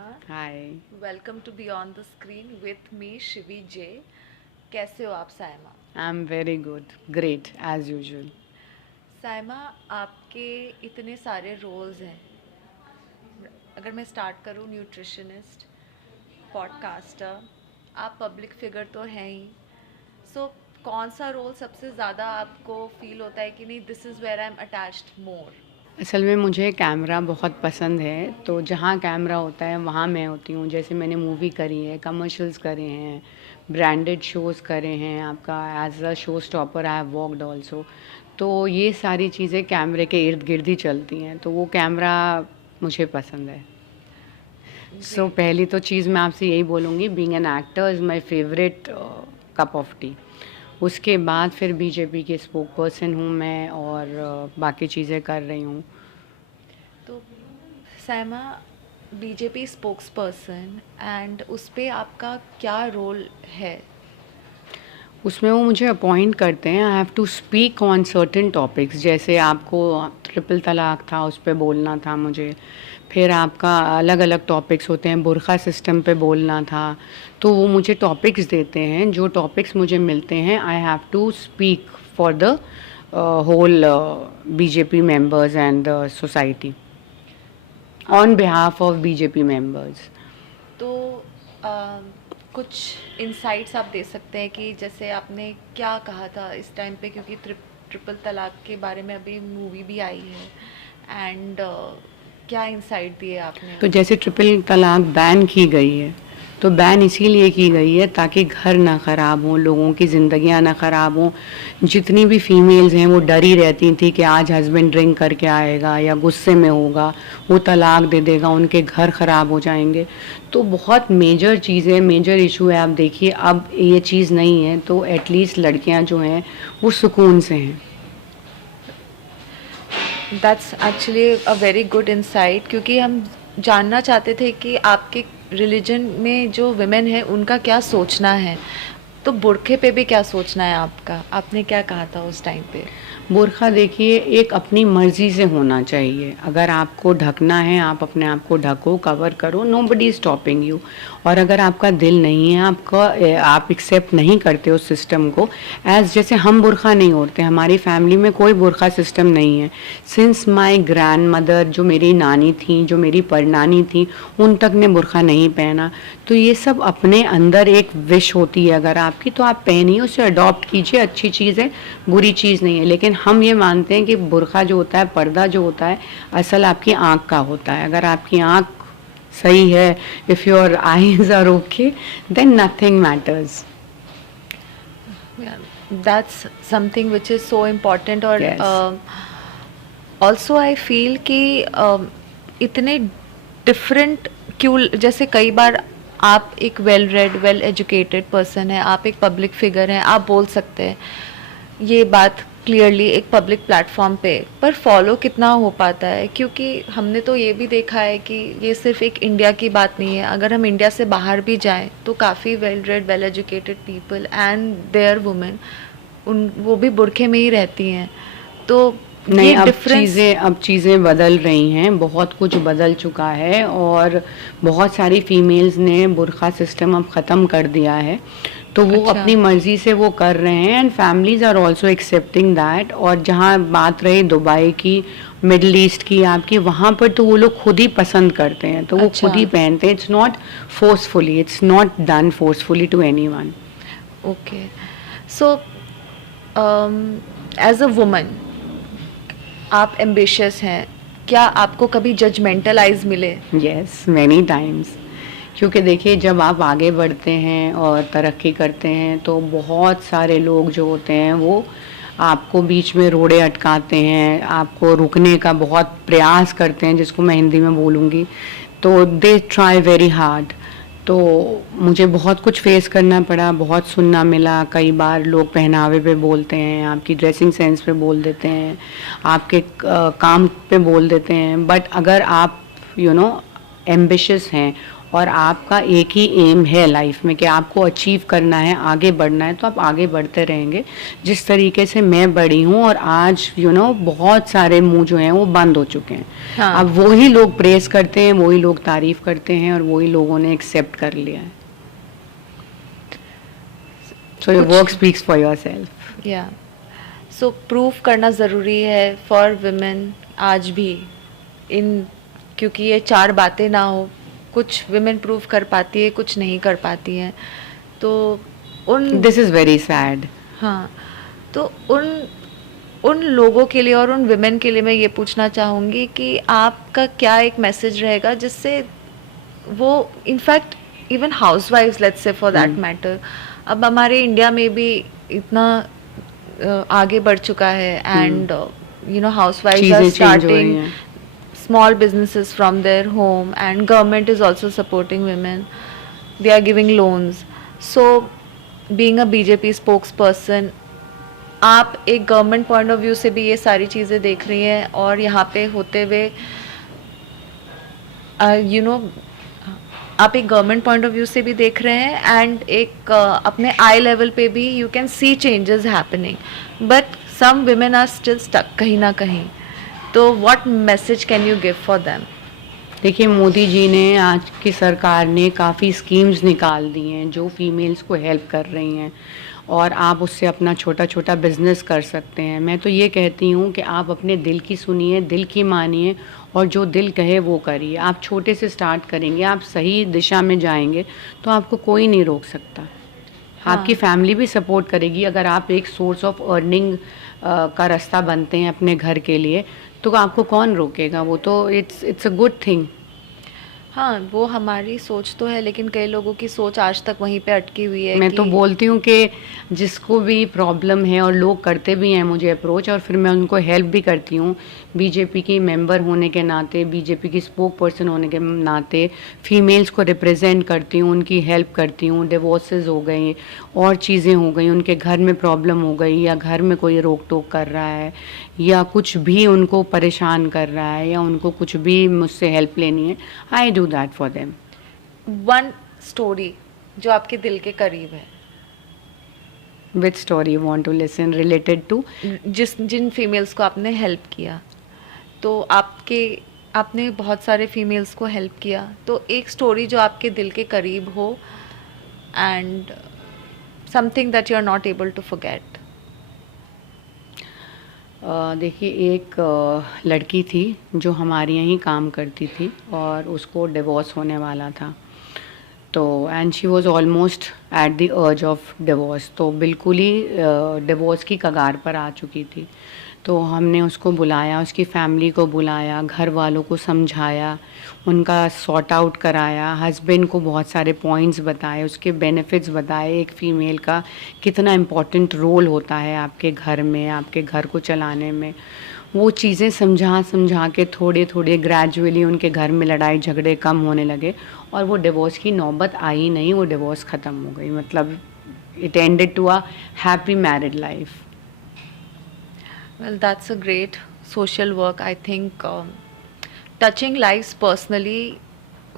Saima. Hi. Welcome to beyond the screen with me Shivi J. कैसे हो आप Saima? I am very good, great as usual. Saima, आपके इतने सारे रोल्स हैं। अगर मैं स्टार्ट करूँ, न्यूट्रिशनिस्ट, पॉडकास्टर, आप पब्लिक फिगर तो हैं ही। सो कौन सा रोल सबसे ज़्यादा आपको फील होता है कि नहीं, this is where I am attached more? असल में मुझे कैमरा बहुत पसंद है, तो जहाँ कैमरा होता है वहाँ मैं होती हूँ। जैसे मैंने मूवी करी है, कमर्शियल्स करे हैं, ब्रांडेड शोज़ करे हैं, आपका as a show stopper I have worked also. तो ये सारी चीज़ें कैमरे के इर्द गिर्द ही चलती हैं, तो वो कैमरा मुझे पसंद है। जी। सो पहली तो चीज़ मैं आपसे यही बोलूँगी, being an actor is my favourite cup of T. उसके बाद फिर बीजेपी के स्पोक पर्सन हूँ मैं, और बाकी चीज़ें कर रही हूँ। तो Saima, BJP spokes person and उस पे आपका क्या रोल है? उसमें वो मुझे अपॉइंट करते हैं, I have to speak on certain topics. जैसे आपको ट्रिपल तलाक था, उस पे बोलना था मुझे। फिर आपका अलग अलग टॉपिक्स होते हैं, बुरखा सिस्टम पे बोलना था। तो वो मुझे टॉपिक्स देते हैं, जो टॉपिक्स मुझे मिलते हैं I have to speak for the whole BJP members and the society on behalf of BJP members. तो अ, कुछ इंसाइट्स आप दे सकते हैं कि जैसे आपने क्या कहा था इस टाइम पे, क्योंकि ट्रिपल तलाक के बारे में अभी मूवी भी आई है एंड क्या इंसाइट दिए आपने तो उस? जैसे ट्रिपल तलाक बैन की गई है, तो बैन इसीलिए की गई है ताकि घर ना ख़राब हों, लोगों की ज़िंदगियां ना ख़राब हों। जितनी भी फीमेल्स हैं वो डरी रहती थी कि आज हस्बैंड ड्रिंक करके आएगा या गुस्से में होगा, वो तलाक दे देगा, उनके घर ख़राब हो जाएंगे। तो बहुत मेजर चीज़ है, मेजर इशू है। आप देखिए अब ये चीज़ नहीं है, तो एटलीस्ट लड़कियां जो हैं वो सुकून से हैं। That's actually a very good insight, क्योंकि हम जानना चाहते थे कि आपके रिलीजन में जो विमेन है उनका क्या सोचना है। तो बुरखे पे भी क्या सोचना है आपका? आपने क्या कहा था उस टाइम पे? बुर्खा देखिए एक अपनी मर्ज़ी से होना चाहिए। अगर आपको ढकना है, आप अपने आप को ढको, कवर करो, नोबडी इज़ स्टॉपिंग यू। और अगर आपका दिल नहीं है, आप एक्सेप्ट नहीं करते उस सिस्टम को, एज़ जैसे हम बुर्खा नहीं ओढ़ते, हमारी फैमिली में कोई बुर्खा सिस्टम नहीं है। सिंस माय ग्रैंड मदर, जो मेरी नानी थी, जो मेरी परनानी थी, उन तक ने बुर्खा नहीं पहना। तो ये सब अपने अंदर एक विश होती है अगर आपकी, तो आप पहनिए, उसे अडॉप्ट कीजिए। अच्छी चीज़ है, बुरी चीज़ नहीं है। लेकिन हम ये मानते हैं कि बुर्खा जो होता है, पर्दा जो होता है, असल आपकी आँख का होता है। अगर आपकी आँख सही है, if your eyes are okay, then nothing matters. That's something which is so important. और यस। ऑल्सो आई फील कि इतने डिफरेंट क्यों, जैसे कई बार आप एक well read, well educated person है, आप एक पब्लिक फिगर हैं, आप बोल सकते हैं ये बात क्लियरली एक पब्लिक प्लेटफॉर्म पे, पर फॉलो कितना हो पाता है? क्योंकि हमने तो ये भी देखा है कि ये सिर्फ एक इंडिया की बात नहीं है। अगर हम इंडिया से बाहर भी जाएं तो काफ़ी well read, well educated people and there women, उन वो भी बुरखे में ही रहती हैं। तो नहीं, ये डिफरेंस। अब चीज़ें बदल रही हैं, बहुत कुछ बदल चुका है, और बहुत सारी फीमेल्स ने बुर्खा सिस्टम अब ख़त्म कर दिया है। तो वो अच्छा। अपनी मर्ज़ी से वो कर रहे हैं, and families are also accepting that. और जहाँ बात रही दुबई की, मिडल ईस्ट की आपकी, वहाँ पर तो वो लोग खुद ही पसंद करते हैं, तो वो अच्छा। खुद ही पहनते हैं। It's not forcefully, it's not done forcefully to anyone. Okay. So as a woman आप एम्बिशियस हैं, क्या आपको कभी जजमेंटल आइज मिले? Yes, many times. क्योंकि देखिए जब आप आगे बढ़ते हैं और तरक्की करते हैं, तो बहुत सारे लोग जो होते हैं वो आपको बीच में रोड़े अटकाते हैं, आपको रुकने का बहुत प्रयास करते हैं, जिसको मैं हिंदी में बोलूँगी। तो दे ट्राई वेरी हार्ड। तो मुझे बहुत कुछ फेस करना पड़ा, बहुत सुनना मिला। कई बार लोग पहनावे पे बोलते हैं, आपकी ड्रेसिंग सेंस पे बोल देते हैं, आपके काम पे बोल देते हैं। बट अगर आप यू नो एम्बिशियस हैं और आपका एक ही एम है लाइफ में कि आपको अचीव करना है, आगे बढ़ना है, तो आप आगे बढ़ते रहेंगे। जिस तरीके से मैं बढ़ी हूँ और आज बहुत सारे मुंह जो हैं वो बंद हो चुके हैं। हाँ। अब वही लोग प्रेस करते हैं, वही लोग तारीफ करते हैं और वही लोगों ने एक्सेप्ट कर लिया है। So your work speaks for yourself. या सो प्रूफ करना ज़रूरी है फॉर वुमेन आज भी इन, क्योंकि ये चार बातें ना हो, कुछ विमेन प्रूव कर पाती है, कुछ नहीं कर पाती हैं। तो उन दिस इज़ वेरी सैड। हाँ, तो उन लोगों के लिए और उन विमेन के लिए मैं ये पूछना चाहूँगी कि आपका क्या एक मैसेज रहेगा जिससे वो, इनफैक्ट इवन हाउसवाइफ्स, let's say for that matter, अब हमारे इंडिया में भी इतना आगे बढ़ चुका है एंड हाउसवाइफ्स आर चीज़ें चेंज हो रही स्टार्टिंग हैं। small businesses from their home, and government is also supporting women. They are giving loans. So being a BJP spokesperson, आप एक गवर्नमेंट पॉइंट ऑफ व्यू से भी ये सारी चीज़ें देख रही हैं और यहाँ पे होते हुए आप एक गवर्नमेंट पॉइंट ऑफ व्यू से भी देख रहे हैं एंड एक अपने आई लेवल पे भी you can see changes happening, but some women are still stuck कहीं ना कहीं। तो what message can you give for them? देखिए, मोदी जी ने, आज की सरकार ने काफ़ी स्कीम्स निकाल दी हैं जो फीमेल्स को हेल्प कर रही हैं और आप उससे अपना छोटा छोटा बिजनेस कर सकते हैं। मैं तो ये कहती हूँ कि आप अपने दिल की सुनिए, दिल की मानिए और जो दिल कहे वो करिए। आप छोटे से स्टार्ट करेंगे, आप सही दिशा में जाएंगे तो आपको कोई नहीं रोक सकता। हाँ। आपकी फैमिली भी सपोर्ट करेगी। अगर आप एक सोर्स ऑफ अर्निंग का रास्ता बनते हैं अपने घर के लिए तो आपको कौन रोकेगा? वो तो इट्स अ गुड थिंग। हाँ, वो हमारी सोच तो है, लेकिन कई लोगों की सोच आज तक वहीं पे अटकी हुई है। मैं तो बोलती हूँ कि जिसको भी प्रॉब्लम है, और लोग करते भी हैं मुझे अप्रोच और फिर मैं उनको हेल्प भी करती हूँ। बीजेपी की मेंबर होने के नाते, बीजेपी की स्पोक पर्सन होने के नाते फीमेल्स को रिप्रेजेंट करती हूँ, उनकी हेल्प करती हूँ। डिवोर्सेस हो गई और चीज़ें हो गई, उनके घर में प्रॉब्लम हो गई या घर में कोई रोक टोक कर रहा है या कुछ भी उनको परेशान कर रहा है या उनको कुछ भी मुझसे हेल्प लेनी है, I do that for them. One story जो आपके दिल के करीब है, which story you want to listen related to? जिन फीमेल्स को आपने हेल्प किया, तो आपने बहुत सारे फीमेल्स को हेल्प किया, तो एक स्टोरी जो आपके दिल के करीब हो and something that you are not able to forget. देखिए, एक लड़की थी जो हमारे यहाँ ही काम करती थी और उसको डिवोर्स होने वाला था, तो and she was almost at the urge of divorce, तो बिल्कुल ही डिवोर्स की कगार पर आ चुकी थी। तो हमने उसको बुलाया, उसकी फैमिली को बुलाया, घर वालों को समझाया, उनका सॉर्ट आउट कराया, हस्बैंड को बहुत सारे पॉइंट्स बताए, उसके बेनिफिट्स बताए, एक फ़ीमेल का कितना इम्पोर्टेंट रोल होता है आपके घर में, आपके घर को चलाने में। वो चीज़ें समझा के थोड़े थोड़े ग्रेजुअली उनके घर में लड़ाई झगड़े कम होने लगे और वो डिवोर्स की नौबत आई नहीं, वो डिवोर्स ख़त्म हो गई। मतलब it ended to a happy married life. Well, that's a great social work. I think touching lives personally,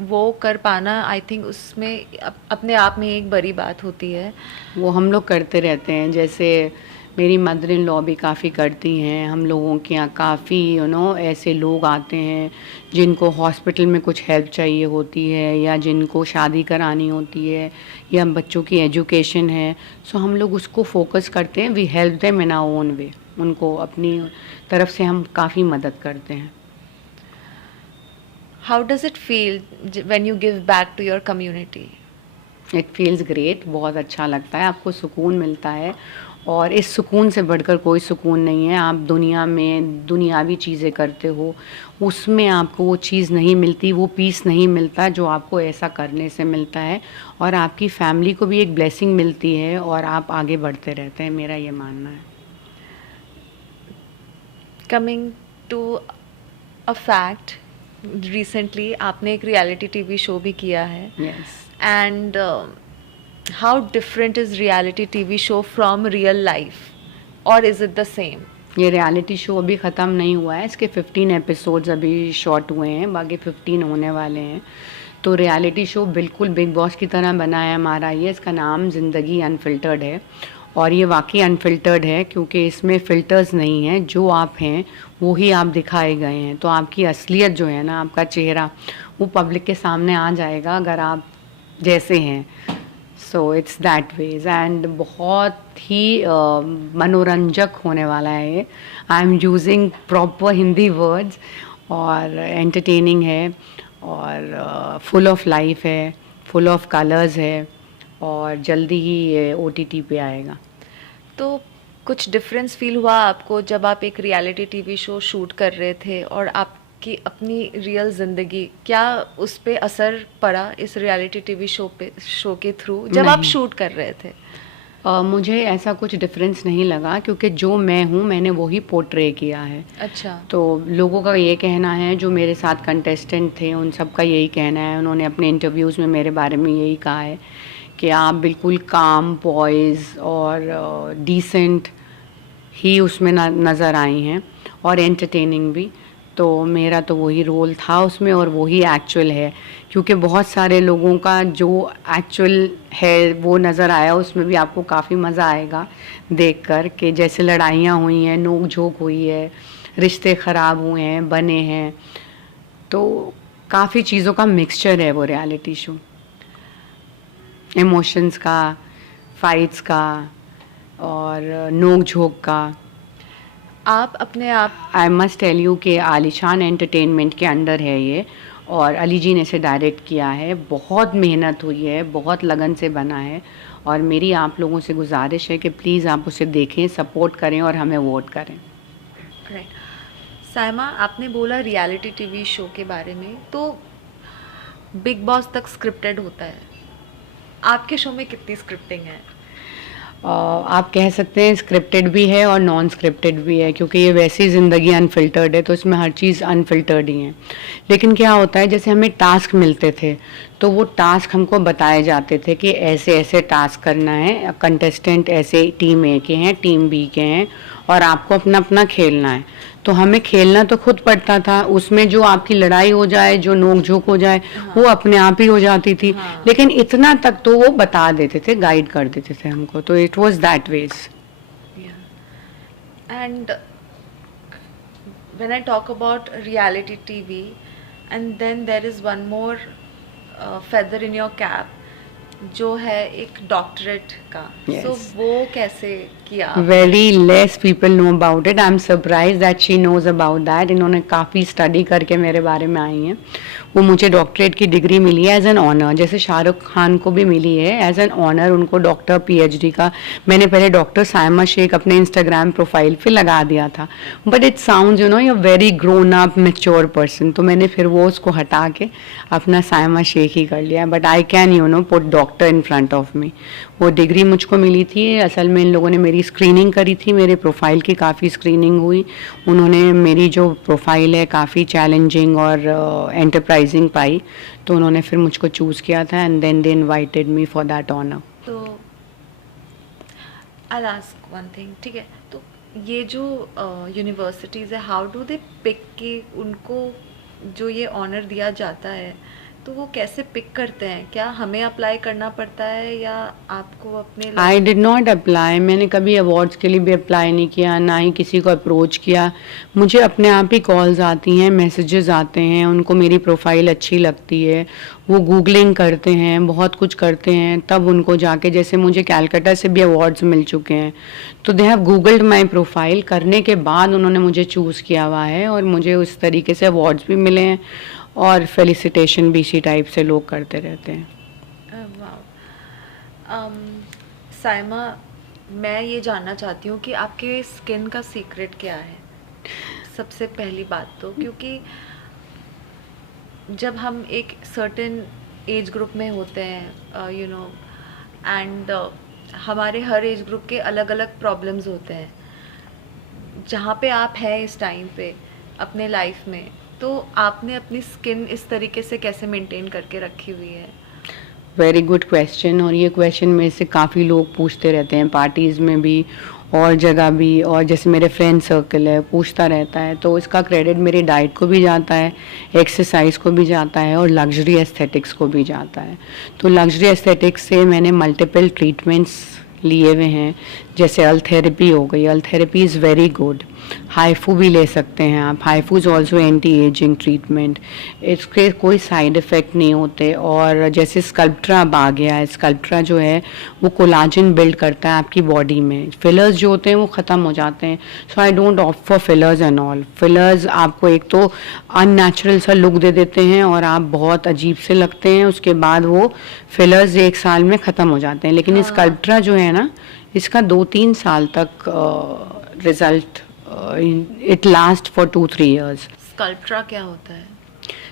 वो कर पाना, आई थिंक उसमें अपने आप में एक बड़ी बात होती है। वो हम लोग करते रहते हैं, जैसे मेरी मदर इन लॉ भी काफ़ी करती हैं। हम लोगों के यहाँ काफ़ी ऐसे लोग आते हैं जिनको हॉस्पिटल में कुछ हेल्प चाहिए होती है या जिनको शादी करानी होती है या बच्चों की एजुकेशन है, सो हम लोग उसको फोकस करते हैं। We help them in our own way. उनको अपनी तरफ से हम काफ़ी मदद करते हैं। How does it feel when you give back to your community? It feels great, बहुत अच्छा लगता है, आपको सुकून मिलता है और इस सुकून से बढ़कर कोई सुकून नहीं है। आप दुनिया में दुनियावी चीज़ें करते हो, उसमें आपको वो चीज़ नहीं मिलती, वो पीस नहीं मिलता जो आपको ऐसा करने से मिलता है, और आपकी फैमिली को भी एक ब्लेसिंग मिलती है और आप आगे बढ़ते रहते हैं, मेरा ये मानना है। Coming to a fact, recently आपने एक रियलिटी टीवी शो भी किया है, yes. And how different is reality TV show from real life, और इज इट द सेम? ये रियलिटी शो अभी ख़त्म नहीं हुआ है, इसके 15 एपिसोड्स अभी शॉट हुए हैं, बाकी 15 होने वाले हैं। तो रियलिटी शो बिल्कुल बिग बॉस की तरह बनाया हमारा ये, इसका नाम ज़िंदगी अनफिल्टर्ड है। और ये वाकई अनफिल्टर्ड है क्योंकि इसमें फ़िल्टर्स नहीं हैं, जो आप हैं वो ही आप दिखाए गए हैं। तो आपकी असलियत जो है ना, आपका चेहरा, वो पब्लिक के सामने आ जाएगा अगर आप जैसे हैं। So it's that ways and बहुत ही मनोरंजक होने वाला है ये। I am using proper Hindi words. और एंटरटेनिंग है और फुल ऑफ लाइफ है, फुल ऑफ कलर्स है और जल्दी ही ये OTT पे आएगा। तो कुछ डिफरेंस फील हुआ आपको जब आप एक रियलिटी टीवी शो शूट कर रहे थे और आपकी अपनी रियल ज़िंदगी, क्या उस पे असर पड़ा इस रियलिटी टीवी शो के थ्रू जब आप नहीं। शूट कर रहे थे? मुझे ऐसा कुछ डिफरेंस नहीं लगा क्योंकि जो मैं हूँ मैंने वही पोर्ट्रे किया है। अच्छा। तो लोगों का ये कहना है, जो मेरे साथ कंटेस्टेंट थे उन सब का यही कहना है, उन्होंने अपने इंटरव्यूज़ में मेरे बारे में यही कहा है कि आप बिल्कुल काम, पॉइज और डिसेंट ही उसमें नज़र आई हैं और एंटरटेनिंग भी। तो मेरा तो वही रोल था उसमें और वही एक्चुअल है, क्योंकि बहुत सारे लोगों का जो एक्चुअल है वो नज़र आया। उसमें भी आपको काफ़ी मज़ा आएगा देखकर कि जैसे लड़ाइयाँ हुई हैं, नोक झोंक हुई है, रिश्ते ख़राब हुए हैं, बने हैं। तो काफ़ी चीज़ों का मिक्सचर है वो रियलिटी शो, इमोशंस का, फाइट्स का और नोक झोंक का। आप अपने आप आई मस्ट टेल यू कि आलिशान एंटरटेनमेंट के अंडर है ये, और अली जी ने इसे डायरेक्ट किया है। बहुत मेहनत हुई है, बहुत लगन से बना है और मेरी आप लोगों से गुजारिश है कि प्लीज़ आप उसे देखें, सपोर्ट करें और हमें वोट करें। राइट। साइमा, आपने बोला रियलिटी टीवी शो के बारे में, तो बिग बॉस तक स्क्रिप्टेड होता है, आपके शो में कितनी स्क्रिप्टिंग है? आप कह सकते हैं स्क्रिप्टेड भी है और नॉन स्क्रिप्टेड भी है, क्योंकि ये वैसी ज़िंदगी अनफिल्टर्ड है तो इसमें हर चीज़ अनफिल्टर्ड ही है। लेकिन क्या होता है, जैसे हमें टास्क मिलते थे तो वो टास्क हमको बताए जाते थे कि ऐसे ऐसे टास्क करना है, कंटेस्टेंट ऐसे टीम A के हैं, टीम B के हैं और आपको अपना अपना खेलना है। तो हमें खेलना तो खुद पड़ता था, उसमें जो आपकी लड़ाई हो जाए, जो नोक झोंक हो जाए, वो अपने आप ही हो जाती थी। लेकिन इतना तक तो वो बता देते थे, गाइड कर देते थे हमको। तो it was that ways. And when I talk about reality TV, and then there is one more feather in your cap, जो है एक डॉक्टरेट का। Yes. So वो कैसे किया? Very less people know about it. I am surprise that she knows about that. इन्होंने काफ़ी study करके मेरे बारे में आई हैं। वो मुझे डॉक्टरेट की डिग्री मिली है एज एन ऑनर, जैसे शाहरुख खान को भी मिली है एज एन ऑनर, उनको डॉक्टर PhD का। मैंने पहले डॉक्टर साइमा शेख अपने इंस्टाग्राम प्रोफाइल पे लगा दिया था, but it sounds you know you very grown up mature person, तो मैंने फिर वो उसको हटा के अपना साइमा शेख ही कर लिया। But I can you know put doctor in front of me. वो डिग्री मुझको मिली थी, असल में इन लोगों ने मेरी स्क्रीनिंग करी थी, मेरे प्रोफाइल की काफ़ी स्क्रीनिंग हुई। उन्होंने मेरी जो प्रोफाइल है काफ़ी चैलेंजिंग और एंटरप्राइजिंग पाई, तो उन्होंने फिर मुझको चूज़ किया था and then they invited me for that honour. तो I'll ask one thing, ठीक है? तो ये जो यूनिवर्सिटीज़ है, हाउ डू दे पिक कि उनको जो ये ऑनर दिया जाता है, तो वो कैसे पिक करते हैं? क्या हमें अप्लाई करना पड़ता है या आपको अपने आई डिड नॉट अप्लाई। मैंने कभी अवार्ड्स के लिए भी अप्लाई नहीं किया, ना ही किसी को अप्रोच किया। मुझे अपने आप ही कॉल्स आती हैं, मैसेजेस आते हैं, उनको मेरी प्रोफाइल अच्छी लगती है, वो गूगलिंग करते हैं, बहुत कुछ करते हैं, तब उनको जाके, जैसे मुझे कैलकाटा से भी अवार्ड्स मिल चुके हैं, तो they have googled my profile, करने के बाद उन्होंने मुझे चूज़ किया हुआ है और मुझे उस तरीके से अवार्ड्स भी मिले हैं और फेलिसिटेशन भी इसी टाइप से लोग करते रहते हैं। वाओ। साइमा, मैं ये जानना चाहती हूँ कि आपके स्किन का सीक्रेट क्या है? सबसे पहली बात तो, क्योंकि जब हम एक सर्टेन एज ग्रुप में होते हैं, यू नो, एंड हमारे हर एज ग्रुप के अलग अलग प्रॉब्लम्स होते हैं। जहाँ पे आप हैं इस टाइम पे अपने लाइफ में, तो आपने अपनी स्किन इस तरीके से कैसे मेंटेन करके रखी हुई है? Very good question. और ये क्वेश्चन मेरे से काफ़ी लोग पूछते रहते हैं, पार्टीज़ में भी और जगह भी, और जैसे मेरे फ्रेंड सर्कल है पूछता रहता है। तो इसका क्रेडिट मेरी डाइट को भी जाता है, एक्सरसाइज को भी जाता है, और लग्जरी एस्थेटिक्स को भी जाता है। तो लग्जरी एस्थेटिक्स से मैंने मल्टीपल ट्रीटमेंट्स लिए हुए हैं, जैसे अल थेरेपी हो गई। Ultherapy is very good. HIFU भी ले सकते हैं आप। HIFU is also anti ageing treatment. इसके कोई साइड इफ़ेक्ट नहीं होते। और जैसे स्कल्प्ट्रा अब आ गया है, स्कल्प्ट्रा जो है वो कोलाजन बिल्ड करता है आपकी बॉडी में। फिलर्स जो होते हैं वो ख़त्म हो जाते हैं। So I don't opt for fillers and all. Fillers आपको एक तो अननेचुरल सा लुक दे देते हैं और आप बहुत अजीब से लगते हैं, उसके बाद वो फिलर्स 1 साल में ख़त्म हो जाते हैं। लेकिन स्कल्प्ट्रा जो है ना, इसका 2-3 साल तक result, it last for 2-3 years. Sculptra क्या होता है?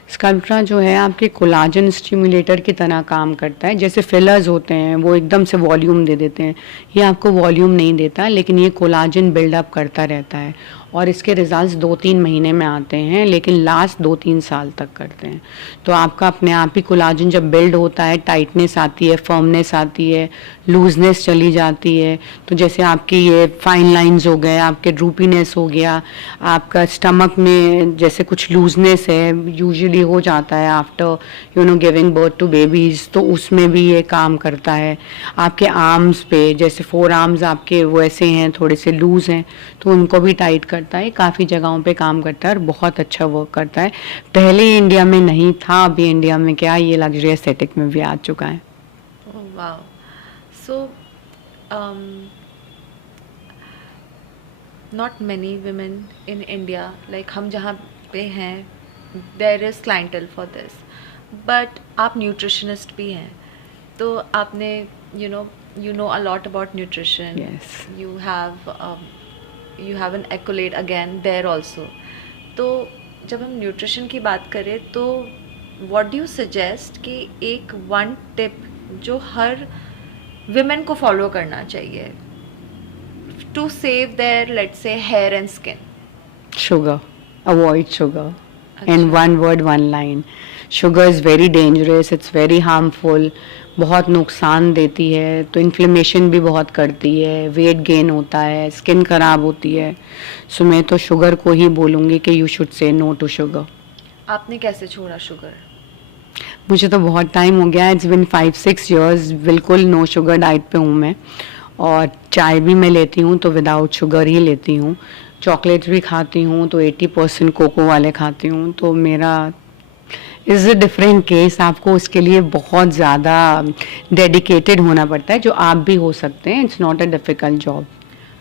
स्कल्प्ट्रा जो है आपके कोलाजन स्टिमुलेटर की तरह काम करता है। जैसे फिलर्स होते हैं वो एकदम से वॉल्यूम दे देते हैं, ये आपको वॉल्यूम नहीं देता, लेकिन ये कोलाजन बिल्डअप करता रहता है। और इसके रिजल्ट्स 2-3 महीने में आते हैं, लेकिन लास्ट 2-3 साल तक करते हैं। तो आपका अपने आप ही कोलाजन जब बिल्ड होता है, टाइटनेस आती है, फर्मनेस आती है, लूजनेस चली जाती है। तो जैसे आपकी ये फाइन लाइंस हो गए, आपके ड्रूपीनेस हो गया, आपका स्टमक में जैसे कुछ लूजनेस है, यूजुअली हो जाता है after giving birth to babies, तो उसमें भी ये काम करता है। आपके आर्म्स पे, जैसे 4 आर्म्स आपके वैसे हैं, थोड़े से लूज हैं, तो उनको भी टाइट करता है। काफ़ी जगहों पे काम करता है और बहुत अच्छा वर्क करता है। पहले इंडिया में नहीं था, अभी इंडिया में क्या ये लग्जरी एस्थेटिक में भी आ चुका है। Wow. So not many women in India, like हम जहाँ पे हैं, there is clientele for this, but आप न्यूट्रिशनिस्ट भी हैं, तो आपने you know a lot about nutrition. Yes. You have an accolade again there also. तो जब हम न्यूट्रिशन की बात करें तो what do you suggest कि एक वन टिप जो हर विमेन को फॉलो करना चाहिए to save their, let's say, hair and skin? Sugar. Avoid sugar. In अच्छा। one word, one line. Sugar is very dangerous. It's very harmful. बहुत नुकसान देती है, तो इन्फ्लेमेशन भी बहुत करती है, वेट गेन होता है, स्किन खराब होती है। सो मैं तो शुगर को ही बोलूँगी कि you should say no to sugar. आपने कैसे छोड़ा शुगर? मुझे तो बहुत टाइम हो गया, इट्स बिन 5-6 ईयर्स, बिल्कुल नो शुगर डाइट पे हूँ मैं। और चाय भी मैं लेती हूँ तो विदाउट शुगर ही लेती हूँ। चॉकलेट्स भी खाती हूँ तो 80% कोको वाले खाती हूँ। तो मेरा इज़ अ डिफरेंट केस। आपको उसके लिए बहुत ज़्यादा डेडिकेटेड होना पड़ता है, जो आप भी हो सकते हैं। It's not a difficult job.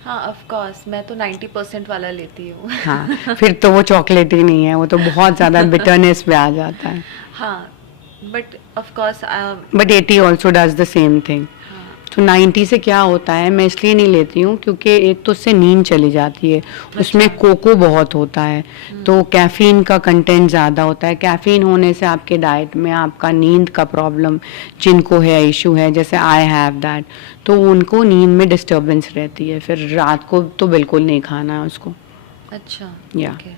हाँ, ऑफ कोर्स, मैं तो 90% वाला लेती हूँ। हाँ, फिर तो वो चॉकलेट ही नहीं है, वो तो बहुत ज़्यादा बिटरनेस पे आ जाता है। हाँ, but of course but 80 also does the same thing. तो 90 से क्या होता है, मैं इसलिए नहीं लेती हूँ क्योंकि एक तो उससे नींद चली जाती है, उसमें कोको बहुत होता है, तो कैफीन का कंटेंट ज़्यादा होता है। कैफीन होने से आपके डाइट में आपका नींद का प्रॉब्लम जिनको है, इशू है, जैसे आई हैव दैट, तो उनको नींद में डिस्टर्बेंस रहती है, फिर रात को तो बिल्कुल नहीं खाना है उसको। अच्छा, या okay.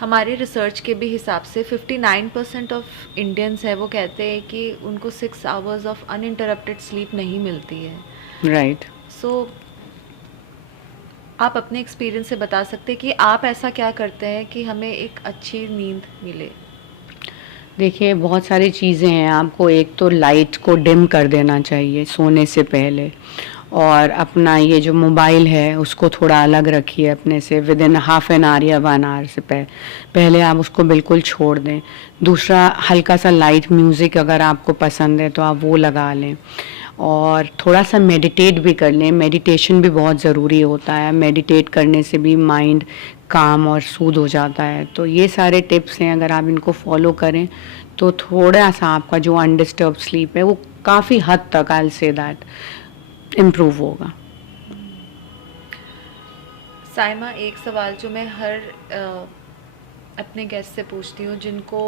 हमारे रिसर्च के भी हिसाब से 59% ऑफ इंडियंस है वो कहते हैं कि उनको 6 आवर्स ऑफ अनइंटरप्टेड स्लीप नहीं मिलती है। राइट। सो आप अपने एक्सपीरियंस से बता सकते हैं कि आप ऐसा क्या करते हैं कि हमें एक अच्छी नींद मिले? देखिए, बहुत सारी चीज़ें हैं। आपको एक तो लाइट को डिम कर देना चाहिए सोने से पहले, और अपना ये जो मोबाइल है उसको थोड़ा अलग रखिए अपने से, with in half an hour या 1 आवर से पहले आप उसको बिल्कुल छोड़ दें। दूसरा, हल्का सा लाइट म्यूज़िक अगर आपको पसंद है तो आप वो लगा लें, और थोड़ा सा मेडिटेट भी कर लें। मेडिटेशन भी बहुत ज़रूरी होता है, मेडिटेट करने से भी माइंड काम और सूद हो जाता है। तो ये सारे टिप्स हैं, अगर आप इनको फॉलो करें तो थोड़ा सा आपका जो अनडिस्टर्ब स्लीप है वो काफ़ी हद तक, I will say that, improve होगा। साइमा, एक सवाल जो मैं हर अपने गेस्ट से पूछती हूँ जिनको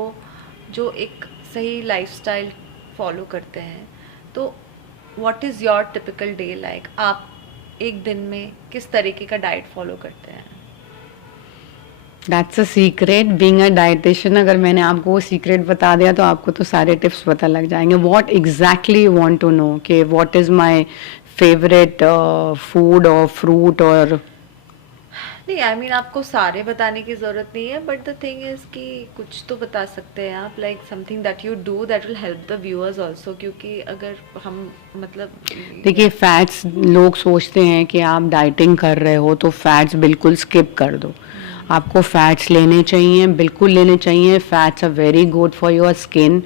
जो एक सही लाइफस्टाइल फॉलो करते हैं, तो what is your typical day like? आप एक दिन में किस तरीके का डाइट फॉलो करते हैं? That's a secret being a dietitian. अगर मैंने आपको वो सीक्रेट बता दिया तो आपको तो सारे टिप्स पता लग जाएंगे. What exactly you want to know कि what is my favourite food और फ्रूट और नहीं, आई मीन आपको सारे बताने की ज़रूरत नहीं है, बट द थिंग इज़ कि कुछ तो बता सकते हैं आप, like something that you do that will help the viewers also, क्योंकि अगर हम मतलब देखिए फैट्स लोग सोचते हैं कि आप डाइटिंग कर रहे हो तो फैट्स बिल्कुल स्किप कर दो. आपको फैट्स लेने चाहिए, बिल्कुल लेने चाहिए. Fats are very good for your skin.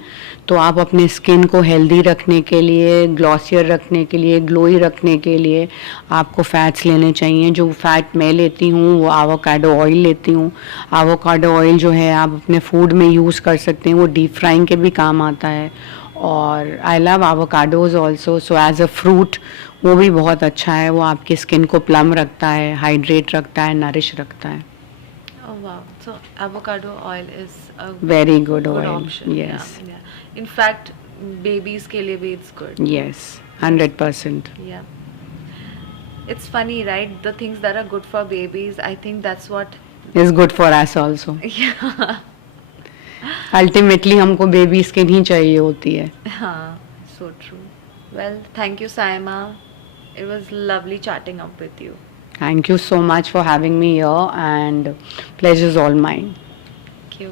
तो आप अपने स्किन को हेल्दी रखने के लिए, ग्लॉसियर रखने के लिए, ग्लोई रखने के लिए आपको फैट्स लेने चाहिए. जो फैट मैं लेती हूँ वो एवोकाडो ऑयल लेती हूँ. एवोकाडो ऑयल जो है आप अपने फूड में यूज़ कर सकते हैं. वो डीप फ्राइंग के भी काम आता है. और I love avocados also. So as a fruit वो भी बहुत अच्छा है. वो आपकी स्किन को प्लम रखता है, हाइड्रेट रखता है, नरिश रखता है. oh wow, so avocado oil is a Very good good oil. option. Yes. Yeah, yeah. In fact, babies के लिए भी it's good. Yes, 100%. Yeah. It's funny, right? The things that are good for babies, I think that's what. Is good for us also. Yeah. Ultimately हमको baby skin ही चाहिए होती है. हाँ, so true. Well, thank you, Saima. It was lovely chatting up with you. Thank you so much for having me here and pleasure is all mine. Thank you.